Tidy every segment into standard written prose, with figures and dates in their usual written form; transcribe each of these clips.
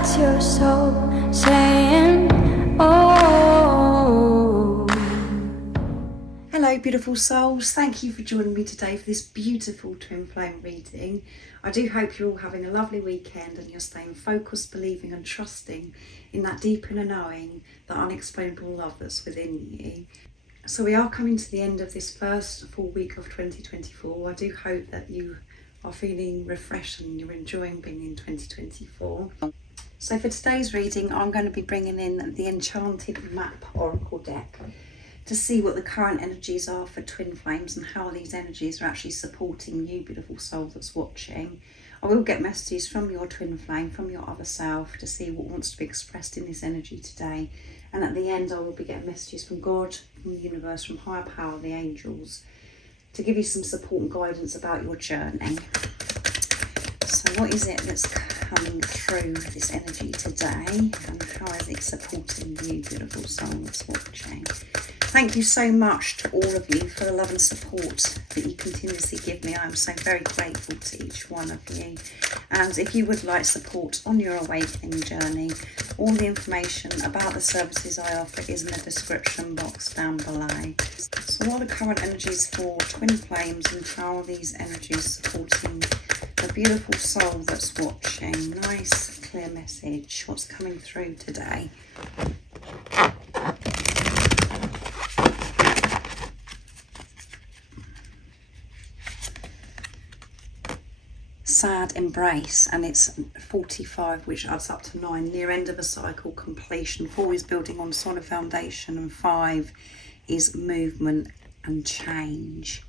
That's your soul saying, oh. Hello beautiful souls, thank you for joining me today for this beautiful twin flame reading. I do hope you're all having a lovely weekend and you're staying focused, believing and trusting in that deep inner knowing, that unexplainable love that's within you. So we are coming to the end of this first full week of 2024. I do hope that you are feeling refreshed and you're enjoying being in 2024. So for today's reading, I'm going to be bringing in the Enchanted Map Oracle deck to see what the current energies are for twin flames and how these energies are actually supporting you, beautiful soul that's watching. I will get messages from your twin flame, from your other self, to see what wants to be expressed in this energy today. And at the end, I will be getting messages from God, from the universe, from higher power, the angels, to give you some support and guidance about your journey. So what is it that's coming through this energy today, and how is it supporting you, beautiful soul that's watching? Thank you so much to all of you for the love and support that you continuously give me. I am so very grateful to each one of you. And if you would like support on your awakening journey, all the information about the services I offer is in the description box down below. So what are the current energies for twin flames and how are these energies supporting the beautiful soul that's watching? Nice clear message. What's coming through today? Sad embrace, and it's 45, which adds up to 9, near end of a cycle, completion. 4 is building on solid foundation, and 5 is movement and change.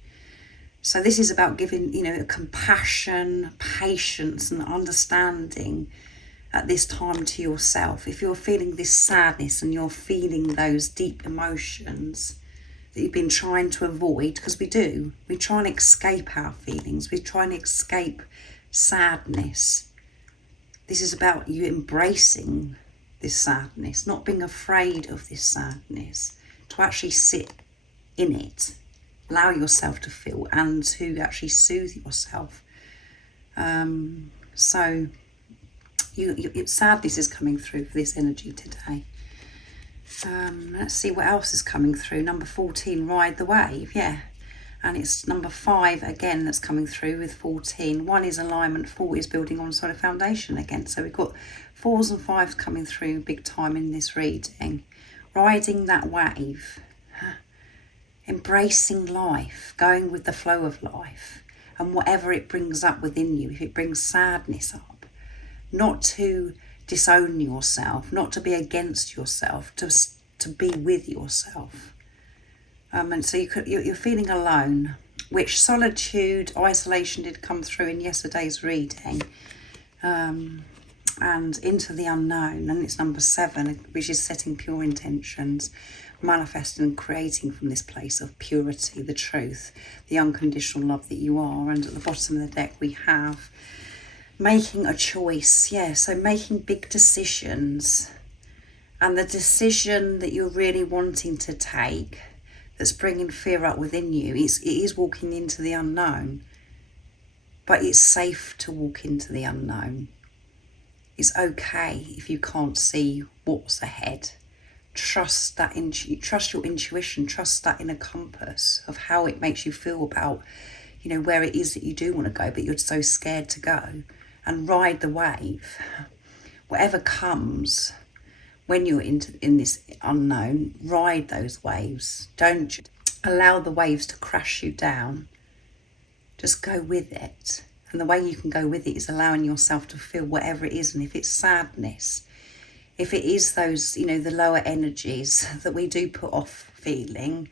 So this is about giving, compassion, patience and understanding at this time to yourself. If you're feeling this sadness and you're feeling those deep emotions that you've been trying to avoid, because we try and escape our feelings, we try and escape sadness. This is about you embracing this sadness, not being afraid of this sadness, to actually sit in it, allow yourself to feel and to actually soothe yourself. So sadness is coming through for this energy today. Let's see what else is coming through. Number 14, ride the wave. Yeah. And it's number 5 again that's coming through with 14. 1 is alignment, 4 is building on solid foundation again. So we've got 4s and 5s coming through big time in this reading. Riding that wave, embracing life, going with the flow of life, and whatever it brings up within you. If it brings sadness up, not to disown yourself, not to be against yourself, to be with yourself. And so you're feeling alone, which solitude, isolation did come through in yesterday's reading, and into the unknown. And it's number 7, which is setting pure intentions, manifesting and creating from this place of purity, the truth, the unconditional love that you are. And at the bottom of the deck we have making a choice. Yeah, so making big decisions, and the decision that you're really wanting to take that's bringing fear up within you, it is walking into the unknown, but it's safe to walk into the unknown. It's okay if you can't see what's ahead. Trust that trust your intuition, trust that inner compass of how it makes you feel about, where it is that you do want to go, but you're so scared to go. And ride the wave. Whatever comes when you're in this unknown, ride those waves. Don't allow the waves to crash you down. Just go with it. And the way you can go with it is allowing yourself to feel whatever it is. And if it's sadness, if it is those, the lower energies that we do put off feeling,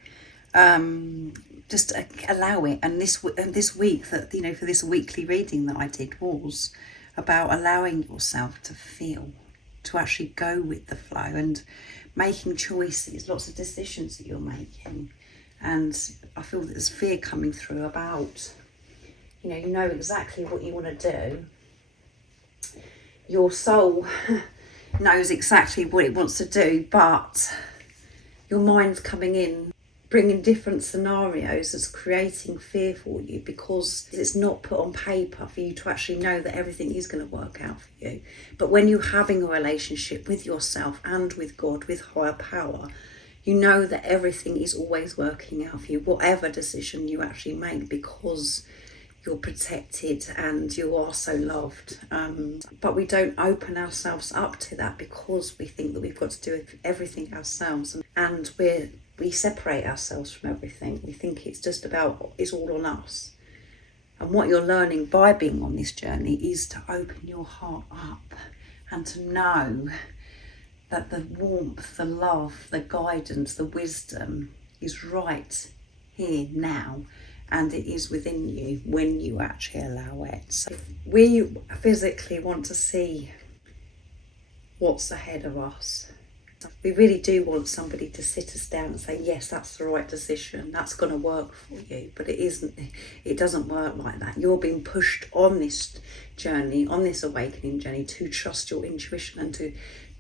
just allow it. And this week that, for this weekly reading that I did was about allowing yourself to feel, to actually go with the flow and making choices, lots of decisions that you're making. And I feel that there's fear coming through about, you know exactly what you want to do. Your soul knows exactly what it wants to do, but your mind's coming in bringing different scenarios that's creating fear for you, because it's not put on paper for you to actually know that everything is going to work out for you. But when you're having a relationship with yourself and with God, with higher power, you know that everything is always working out for you, whatever decision you actually make, because you're protected and you are so loved. But we don't open ourselves up to that because we think that we've got to do everything ourselves, and we separate ourselves from everything. We think it's just about, it's all on us. And what you're learning by being on this journey is to open your heart up and to know that the warmth, the love, the guidance, the wisdom is right here now, and it is within you when you actually allow it. So we physically want to see what's ahead of us. We really do want somebody to sit us down and say, yes, that's the right decision, that's going to work for you. But it doesn't work like that. You're being pushed on this journey, on this awakening journey, to trust your intuition and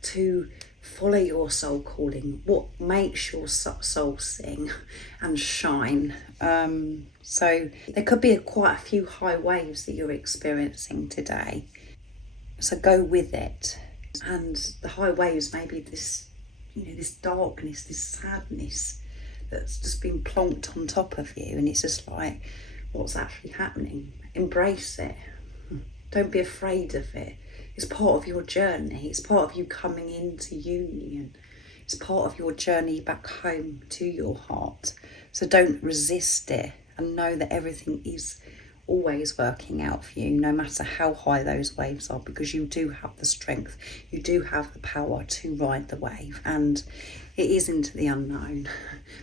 to follow your soul calling, what makes your soul sing and shine. So there could be quite a few high waves that you're experiencing today. So go with it. And the high waves may be this, this darkness, this sadness that's just been plonked on top of you, and it's just like, what's actually happening? Embrace it. Don't be afraid of it. It's part of your journey. It's part of you coming into union. It's part of your journey back home to your heart. So don't resist it, and know that everything is always working out for you, no matter how high those waves are, because you do have the strength, you do have the power to ride the wave, and it is into the unknown,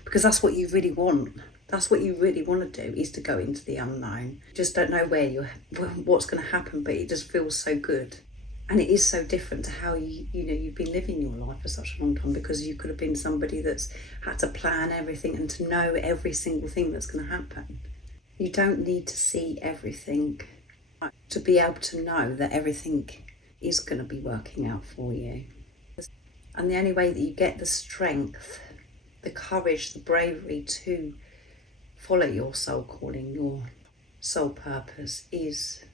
because that's what you really want. That's what you really want to do, is to go into the unknown. Just don't know what's going to happen, but it just feels so good. And it is so different to how you've been living your life for such a long time, because you could have been somebody that's had to plan everything and to know every single thing that's going to happen. You don't need to see everything to be able to know that everything is going to be working out for you. And the only way that you get the strength, the courage, the bravery to follow your soul calling, your soul purpose, is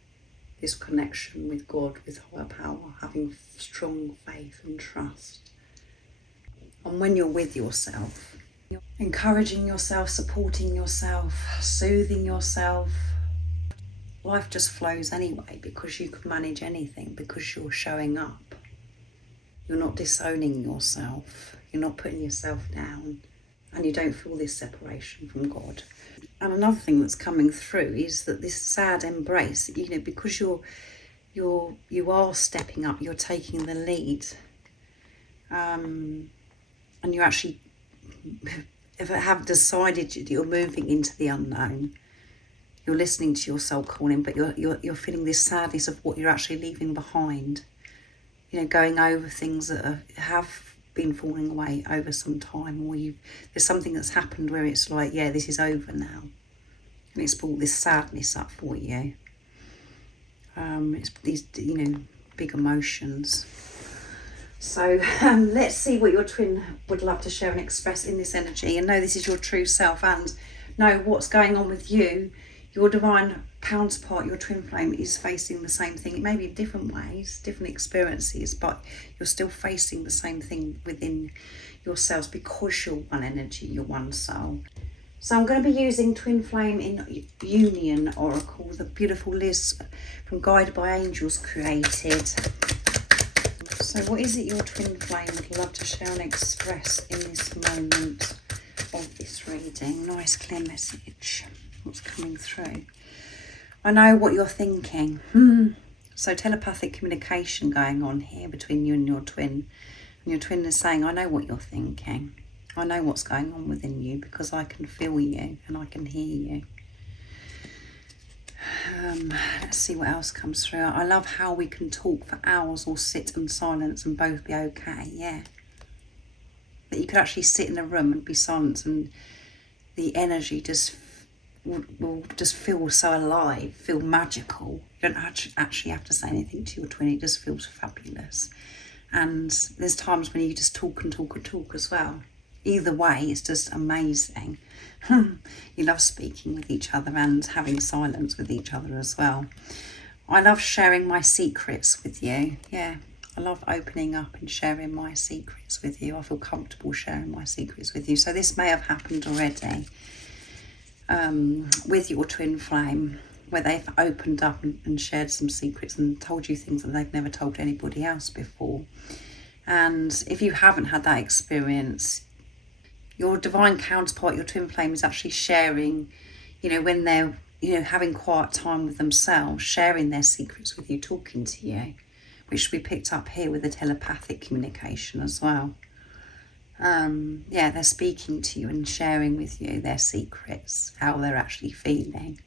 this connection with God, with higher power, having strong faith and trust. And when you're with yourself, encouraging yourself, supporting yourself, soothing yourself, life just flows anyway, because you can manage anything, because you're showing up. You're not disowning yourself, you're not putting yourself down, and you don't feel this separation from God. And another thing that's coming through is that this sad embrace, because you are stepping up, you're taking the lead, and you actually have decided that you're moving into the unknown. You're listening to your soul calling, but you're feeling this sadness of what you're actually leaving behind. Going over things that have been falling away over some time, or there's something that's happened where it's like, yeah, this is over now, and it's brought this sadness up for you. It's these big emotions. So let's see what your twin would love to share and express in this energy, and know this is your true self, and know what's going on with you. Your divine counterpart, your twin flame, is facing the same thing. It may be in different ways, different experiences, but you're still facing the same thing within yourselves, because you're one energy, you're one soul. So I'm going to be using Twin Flame in Union Oracle, the beautiful Liz from Guided by Angels created. So what is it your twin flame would love to share and express in this moment of this reading? Nice clear message. What's coming through? I know what you're thinking. So telepathic communication going on here between you and your twin. And your twin is saying, I know what you're thinking. I know what's going on within you, because I can feel you and I can hear you. Let's see what else comes through. I love how we can talk for hours or sit in silence and both be okay. Yeah. That you could actually sit in a room and be silent, and the energy just will just feel so alive, feel magical. You don't actually have to say anything to your twin. It just feels fabulous. And there's times when you just talk and talk and talk as well. Either way, it's just amazing. You love speaking with each other and having silence with each other as well. I love sharing my secrets with you. Yeah, I love opening up and sharing my secrets with you. I feel comfortable sharing my secrets with you. So this may have happened already with your twin flame, where they've opened up and shared some secrets and told you things that they've never told anybody else before. And if you haven't had that experience, your divine counterpart, your twin flame, is actually sharing, when they're, having quiet time with themselves, sharing their secrets with you, talking to you, which we picked up here with the telepathic communication as well. They're speaking to you and sharing with you their secrets, how they're actually feeling.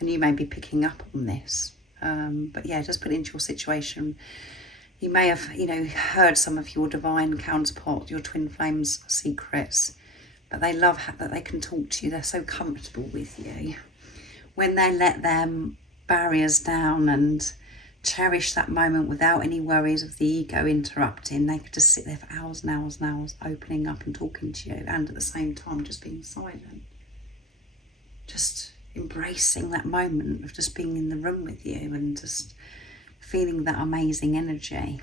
And you may be picking up on this. But yeah, just put it into your situation. You may have, heard some of your divine counterpart, your twin flames' secrets, but they love that they can talk to you. They're so comfortable with you. When they let them barriers down and cherish that moment without any worries of the ego interrupting, they could just sit there for hours and hours and hours, opening up and talking to you, and at the same time just being silent. Just embracing that moment of just being in the room with you and just feeling that amazing energy.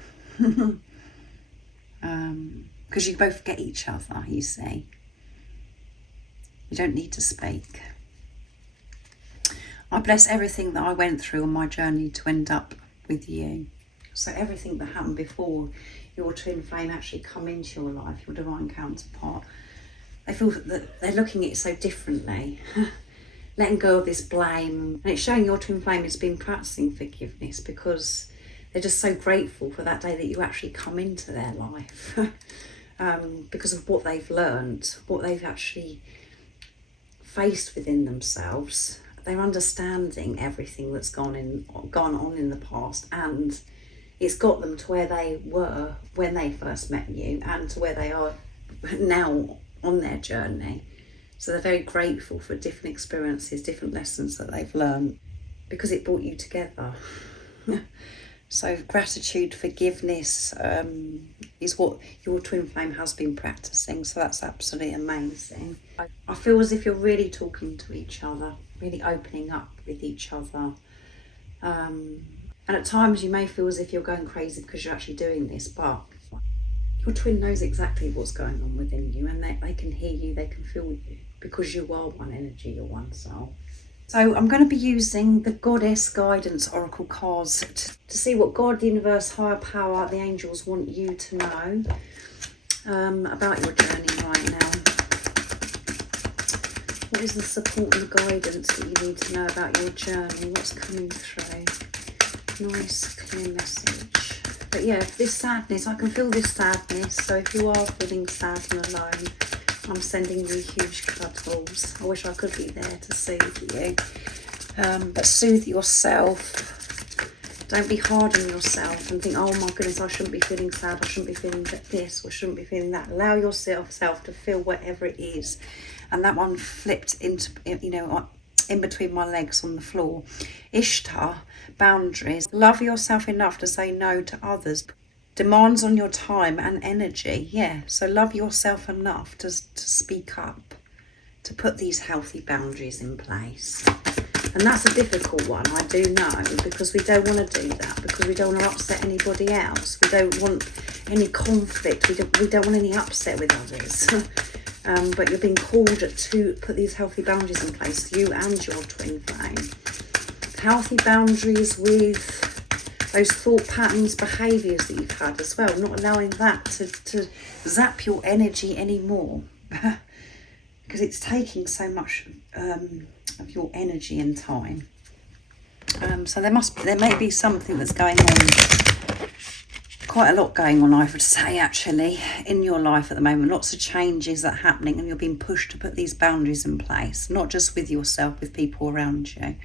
Because you both get each other, you see. You don't need to speak. I bless everything that I went through on my journey to end up with you. So everything that happened before your twin flame actually come into your life, your divine counterpart, they feel that they're looking at it so differently. Letting go of this blame. And it's showing your twin flame has been practicing forgiveness because they're just so grateful for that day that you actually come into their life. Because of what they've learned, what they've actually faced within themselves. They're understanding everything that's gone on in the past, and it's got them to where they were when they first met you and to where they are now on their journey. So they're very grateful for different experiences, different lessons that they've learned, because it brought you together. So gratitude, forgiveness is what your twin flame has been practicing. So that's absolutely amazing. I feel as if you're really talking to each other, really opening up with each other. And at times you may feel as if you're going crazy because you're actually doing this, but your twin knows exactly what's going on within you, and they can hear you, they can feel you, because you are one energy, you're one soul. So I'm going to be using the Goddess Guidance Oracle cards to see what God, the universe, higher power, the angels want you to know about your journey right now. What is the support and the guidance that you need to know about your journey? What's coming through? Nice, clear message. But yeah, this sadness, I can feel this sadness. So if you are feeling sad and alone, I'm sending you huge cuddles. I wish I could be there to soothe you. But soothe yourself. Don't be hard on yourself and think, oh my goodness, I shouldn't be feeling sad, I shouldn't be feeling this, or shouldn't be feeling that. Allow yourself to feel whatever it is. And that one flipped into, in between my legs on the floor. Ishtar, boundaries. Love yourself enough to say no to others. Demands on your time and energy. Yeah, so love yourself enough to speak up, to put these healthy boundaries in place. And that's a difficult one, I do know, because we don't want to do that, because we don't want to upset anybody else. We don't want any conflict. We don't want any upset with others. But you're being called to put these healthy boundaries in place, you and your twin flame. Healthy boundaries with those thought patterns, behaviours that you've had as well, not allowing that to zap your energy anymore. Because it's taking so much of your energy and time. So there may be something that's going on, quite a lot going on, I would say, actually, in your life at the moment. Lots of changes that are happening, and you're being pushed to put these boundaries in place, not just with yourself, with people around you.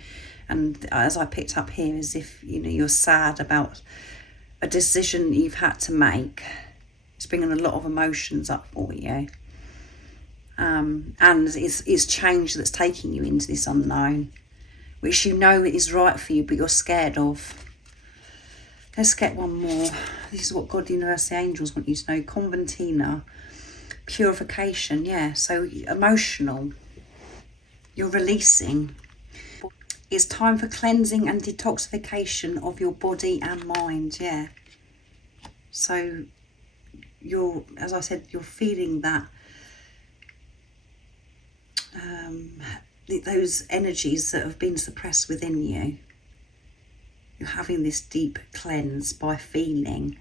And as I picked up here, as if you're sad about a decision you've had to make. It's bringing a lot of emotions up for you. And it's change that's taking you into this unknown, which is right for you, but you're scared of. Let's get one more. This is what God, the universe, the angels want you to know. Conventina, purification, yeah. So emotional, you're releasing. It's time for cleansing and detoxification of your body and mind, yeah. So you're, as I said, you're feeling that those energies that have been suppressed within you. You're having this deep cleanse by feeling,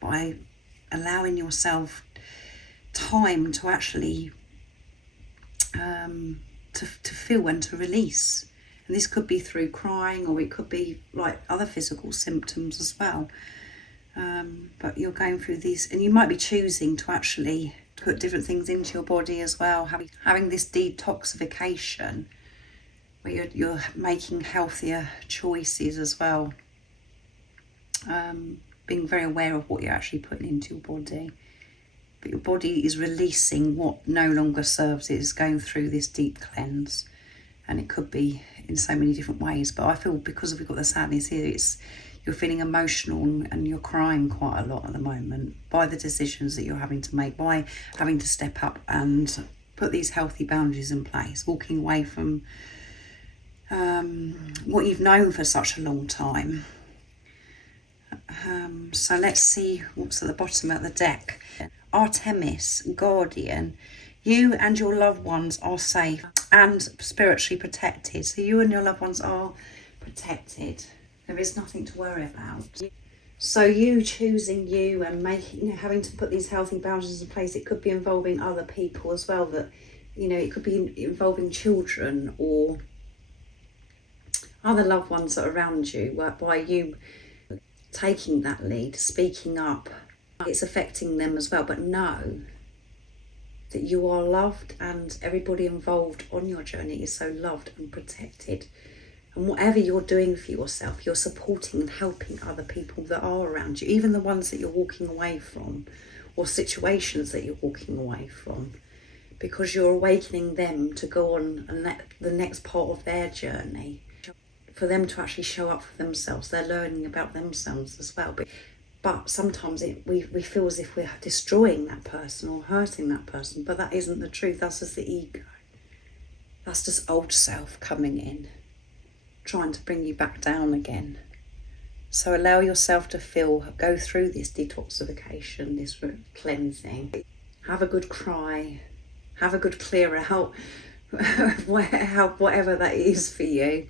by allowing yourself time to actually to feel and to release. And this could be through crying, or it could be like other physical symptoms as well. But you're going through these, and you might be choosing to actually put different things into your body as well, having this detoxification where you're making healthier choices as well, being very aware of what you're actually putting into your body. But your body is releasing what no longer serves it. It's going through this deep cleanse, and it could be in so many different ways. But I feel because we've got the sadness here, you're feeling emotional and you're crying quite a lot at the moment by the decisions that you're having to make, by having to step up and put these healthy boundaries in place, walking away from what you've known for such a long time. So let's see what's at the bottom of the deck. Artemis, Guardian, you and your loved ones are safe and spiritually protected. So you and your loved ones are protected. There is nothing to worry about. So you choosing you and making, having to put these healthy boundaries in place, it could be involving other people as well. That, it could be involving children or other loved ones that are around you. By you taking that lead, speaking up, it's affecting them as well. But know that you are loved, and everybody involved on your journey is so loved and protected. And whatever you're doing for yourself, you're supporting and helping other people that are around you, even the ones that you're walking away from, or situations that you're walking away from, because you're awakening them to go on and let the next part of their journey, for them to actually show up for themselves. They're learning about themselves as well. But sometimes we feel as if we're destroying that person or hurting that person, but that isn't the truth. That's just the ego. That's just old self coming in, trying to bring you back down again. So allow yourself to go through this detoxification, this cleansing. Have a good cry, have a good clear out, whatever that is for you,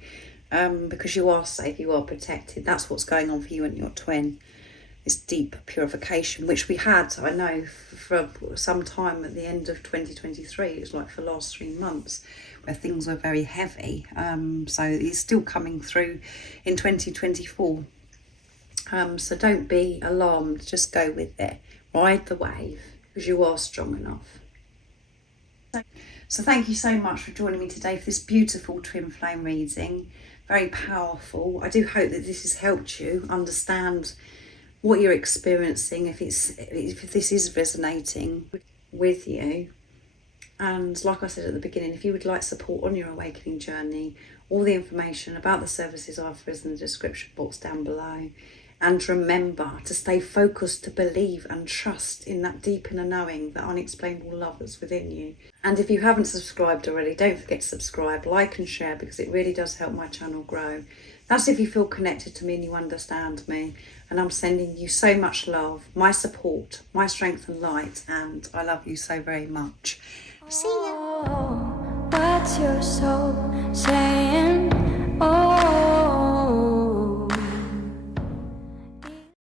because you are safe, you are protected. That's what's going on for you and your twin. This deep purification, which we had, I know, for some time at the end of 2023. It was like for the last 3 months where things were very heavy. So it's still coming through in 2024. So don't be alarmed, just go with it. Ride the wave, because you are strong enough. So thank you so much for joining me today for this beautiful twin flame reading. Very powerful. I do hope that this has helped you understand what you're experiencing, if this is resonating with you. And like I said at the beginning, if you would like support on your awakening journey, all the information about the services offered is in the description box down below. And remember to stay focused, to believe and trust in that deep inner knowing, that unexplainable love that's within you. And if you haven't subscribed already, don't forget to subscribe, like and share, because it really does help my channel grow. That's if you feel connected to me and you understand me. And I'm sending you so much love, my support, my strength and light, and I love you so very much. See ya. Oh, what's your soul saying? Oh.